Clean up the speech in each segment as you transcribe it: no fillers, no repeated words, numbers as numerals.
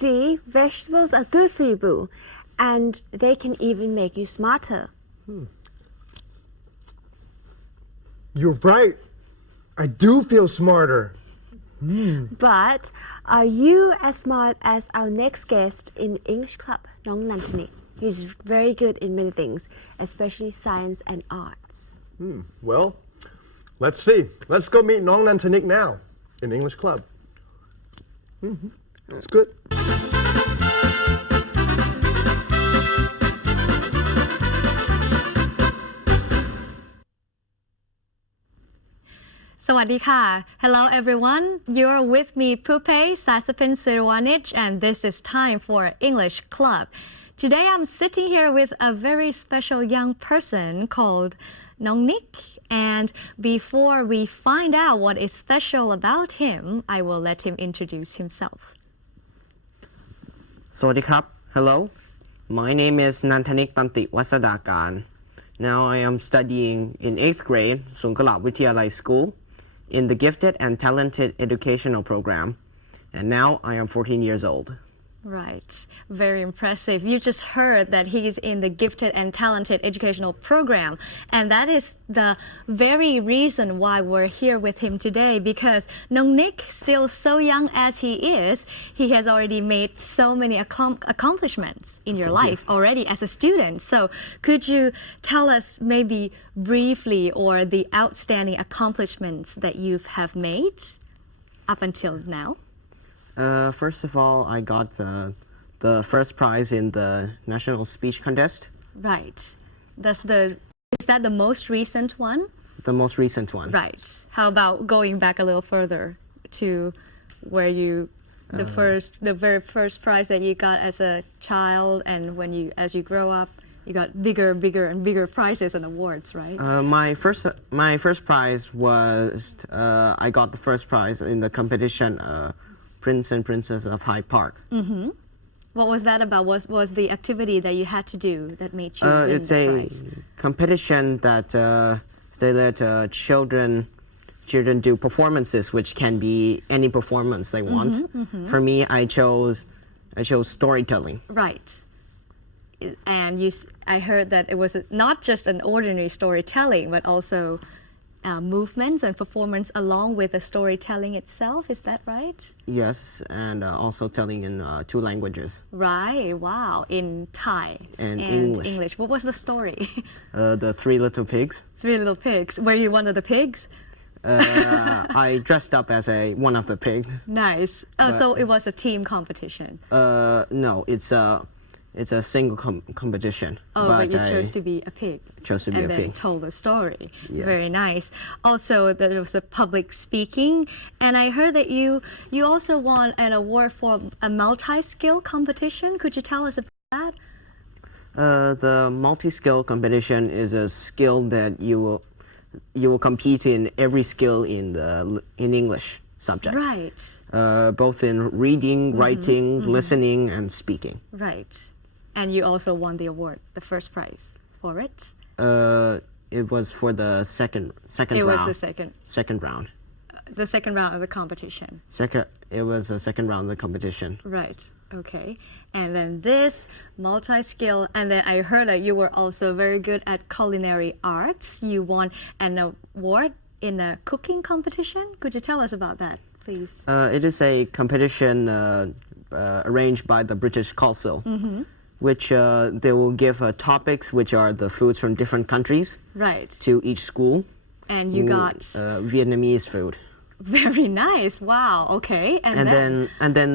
See, vegetables are good for you, Boo. And they can even make you smarter. You're right. I do feel smarter. But are you as smart as our next guest in English Club, Nong Nantanick? He's very good in many things, especially science and arts. Well, let's see. Let's go meet Nong Nantanick now in English Club. It's good. สวัสดีค่ะ Hello everyone. You're with me, Pupe Sasapin Sirwanich, and this is time for English Club. Today I'm sitting here with a very special young person called Nantanick, and before we find out what is special about him, I will let him introduce himself. สวัสดีครับ Hello. My name is Nantanick Tantivasadakarn. Now I am studying in 8th grade, Sungkalap Vidyalai School, in the Gifted and Talented Educational Program. And now I am 14 years old. Right, very impressive. You just heard that he's in the Gifted and Talented Educational Program, and that is the very reason why we're here with him today, because Nantanick, still so young as he is, he has already made so many accomplishments in your life already as a student. So could you tell us maybe briefly or the outstanding accomplishments that you have made up until now? First of all, I got the first prize in the national speech contest. Right. Is that the most recent one? The most recent one. Right. How about going back a little further to where you, the very first prize that you got as a child, and as you grow up, you got bigger and bigger prizes and awards, right? My first prize was I got the first prize in the competition. Prince and Princess of Hyde Park. What was that about? Was the activity that you had to do that made you win it's the a prize? competition that they let children do performances, which can be any performance they want. For me, I chose storytelling. Right. And I heard that it was not just an ordinary storytelling, but also movements and performance along with the storytelling itself. Is that right? Yes, and also telling in 2 languages. Right. Wow. In Thai and English. What was the story? The 3 Little Pigs. 3 Little Pigs. Were you one of the pigs? I dressed up as one of the pigs. Nice. Oh, so it was a team competition. No, it's a single competition. Oh, but you chose to be a pig. Chose to be a pig. And then told the story. Yes. Very nice. Also, there was a public speaking, and I heard that you also won an award for a multi-skill competition. Could you tell us about that? The multi-skill competition is a skill that you will compete in every skill in English subject. Right. Both in reading, writing, listening, and speaking. Right. And you also won the award, the first prize for it? It was for the second round. It was the second round. The second round of the competition. It was the second round of the competition. Right. Okay. And then this multi-skill, and then I heard that you were also very good at culinary arts. You won an award in a cooking competition. Could you tell us about that, please? It is a competition arranged by the British Council, which they will give topics which are the foods from different countries. Right. To each school. And you got Vietnamese food. Very nice. Wow. Okay. And then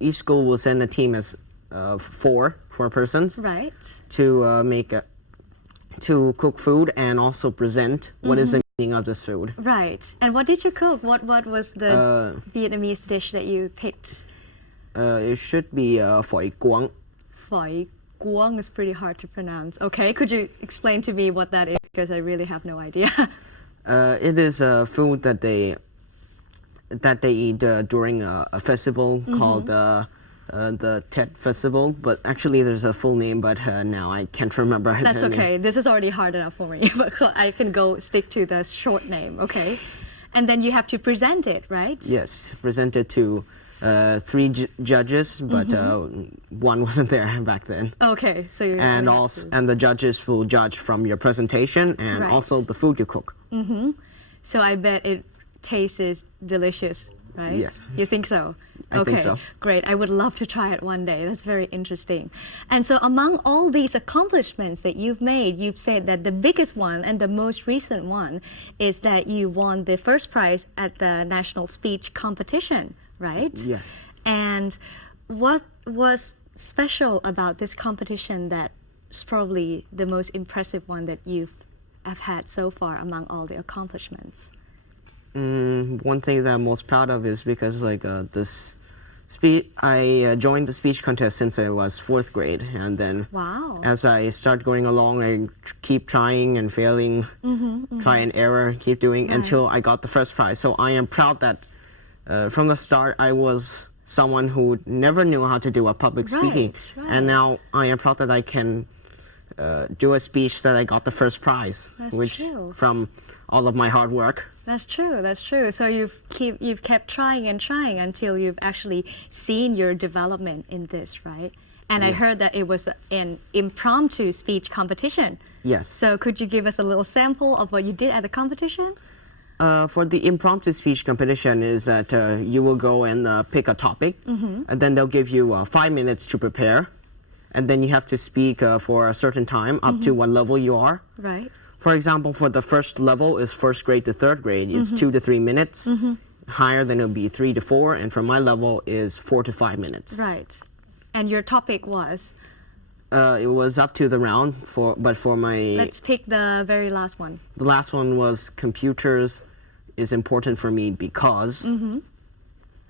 each school will send a team as four persons. Right. To to cook food and also present what is the meaning of this food. Right. And what did you cook? What was the Vietnamese dish that you picked? It should be phổi quang. Phổi quang is pretty hard to pronounce. Okay. Could you explain to me what that is? Because I really have no idea. It is a food that they eat during a festival called the Tet Festival, but actually there's a full name, but now I can't remember. That's okay. This is already hard enough for me, but I can stick to the short name, okay? And then you have to present it, right? Yes, present it to three judges, but one wasn't there back then. Okay, so you And have also, to- and the judges will judge from your presentation and Right. also the food you cook. So I bet it tastes delicious, right? Yes. You think so? I think so. Great. I would love to try it one day. That's very interesting. And so among all these accomplishments that you've made, you've said that the biggest one and the most recent one is that you won the first prize at the National Speech Competition, right? Yes. And what was special about this competition that's probably the most impressive one that you've have had so far among all the accomplishments? One thing that I'm most proud of is because this speech, I joined the speech contest since I was 4th grade, and then Wow. as I start going along, I keep trying and failing, try and error, keep doing until I got the first prize. So I am proud that from the start I was someone who never knew how to do a public speaking, right. and now I am proud that I can do a speech that I got the first prize, That's which true. from all of my hard work. That's true. That's true. So you've kept trying and trying until you've actually seen your development in this, right? And I Yes. heard that it was an impromptu speech competition. Yes. So could you give us a little sample of what you did at the competition? For the impromptu speech competition is that you will go and pick a topic, and then they'll give you 5 minutes to prepare, and then you have to speak for a certain time up to what level you are. Right. For example, for the first level is 1st grade to 3rd grade. It's 2 to 3 minutes. Higher than it'll be 3 to 4, and for my level is 4 to 5 minutes. Right. And your topic was? It was up to the round but for my Let's pick the very last one. the last one was computers is important for me because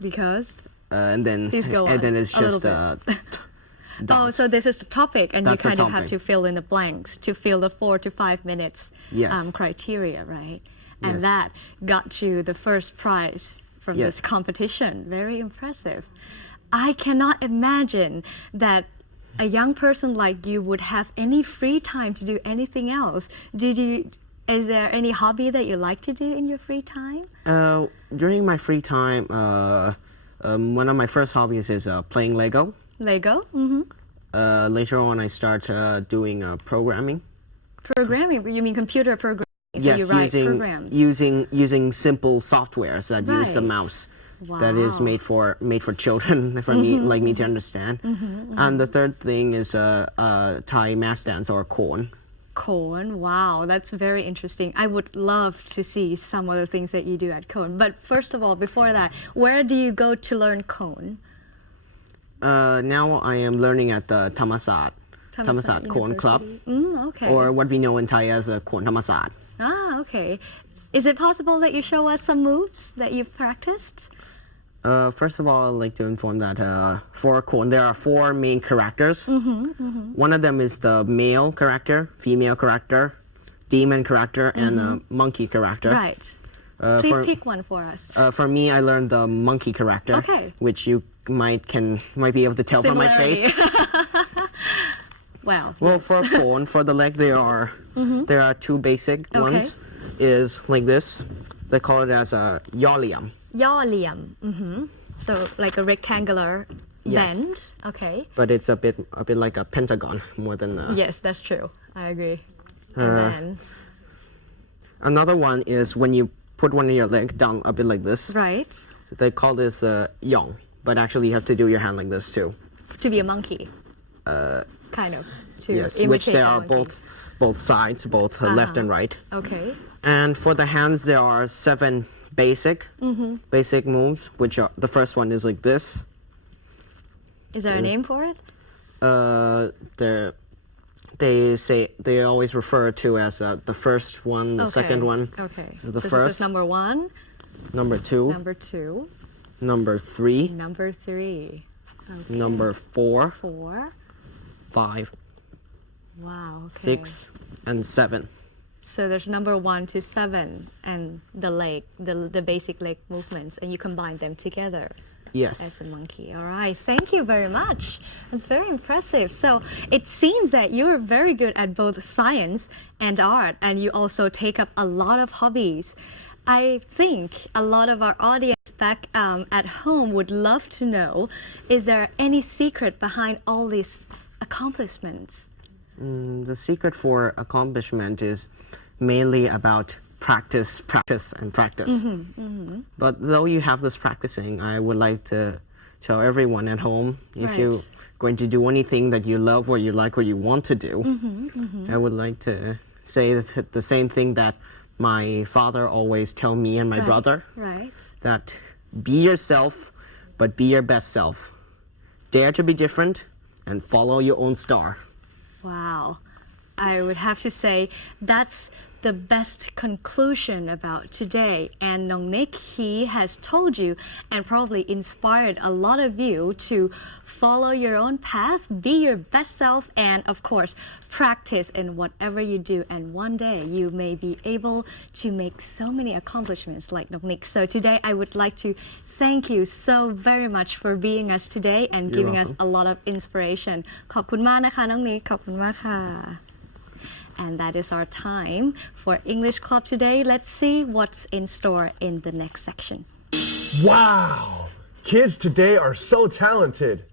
Because? and then Please go on and then it's a little just Oh, so this is the topic, and That's you the kind of have topic. to fill in the blanks to fill the 4 to 5 minutes Yes. criteria, right? And Yes. that got you the first prize from Yes. this competition. Very impressive. I cannot imagine that a young person like you would have any free time to do anything else. Is there any hobby that you like to do in your free time? During my free time, one of my first hobbies is playing Lego. Lego? Later on, I start doing programming. Programming? You mean computer programming? So Yes, you write programs? using simple softwares that use the Right. mouse. That is Wow. made for children, for me like me to understand. And the third thing is Thai mass dance or corn. Corn, wow, that's very interesting. I would love to see some of the things that you do at Corn. But first of all, before that, where do you go to learn Corn? Now I am learning at the Thammasat Corn Club, Okay. or what we know in Thai as a Corn Thammasat. Okay. Is it possible that you show us some moves that you've practiced? First of all, I'd like to inform that for corn, there are 4 main characters. One of them is the male character, female character, demon character, and monkey character. Right. Please for- pick one for us. For me, I learned the monkey character, Okay. which you might be able to tell from my face. Well, Well, for corn, for the leg, there are 2 basic ones. Is like this. They call it as a yoliam. yaw liam. So like a rectangular Yes. bend. Okay. But it's a bit like a pentagon more than. Yes, that's true. I agree. And then, Another one is when you put one of your leg down a bit like this. right. They call this yong, but actually you have to do your hand like this too. To be a monkey. Kind of. To Yes, imitate which there a are monkey. both sides, both left and right. Okay. And for the hands, there are 7 basic moves, which are the first one is like this. Is there a name for it? They always refer to as the first one, the second one. Okay. This is the so first. This is number 1, Number 2, number 2, number 3, number 3, number 4, 4. 5, Wow. Okay. 6, and 7. So there's number 1 to 7, and the leg, the basic leg movements, and you combine them together Yes. as a monkey. All right. Thank you very much. It's very impressive. So it seems that you're very good at both science and art, and you also take up a lot of hobbies. I think a lot of our audience, back at home would love to know, is there any secret behind all these accomplishments? The secret for accomplishment is mainly about practice, and practice. But though you have this practicing, I would like to tell everyone at home, if Right. you're going to do anything that you love or you like or you want to do, I would like to say the same thing that my father always tell me and my brother, Right. that be yourself, but be your best self. Dare to be different and follow your own star. Wow. I would have to say that's the best conclusion about today. And Nong Nick, he has told you and probably inspired a lot of you to follow your own path, be your best self, and of course, practice in whatever you do. And one day you may be able to make so many accomplishments like Nong Nick. So today I would like to thank you so very much for being us today and giving us a lot of inspiration. ขอบคุณมากนะคะน้องนิก ขอบคุณมากค่ะ And that is our time for English Club today. Let's see what's in store in the next section. Wow! Kids today are so talented.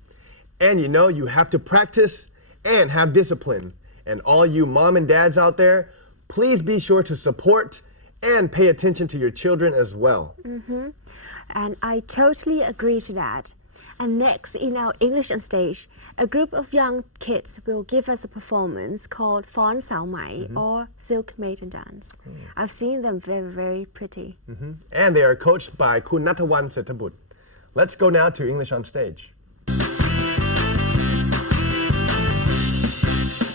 And you know, you have to practice and have discipline. And all you mom and dads out there, please be sure to support and pay attention to your children as well. And I totally agree to that. And next, in our English on stage, a group of young kids will give us a performance called Fawn Sao Mai or Silk Maiden Dance. I've seen them very, very pretty. And they are coached by Kun Nathawan Setabut. Let's go now to English on stage.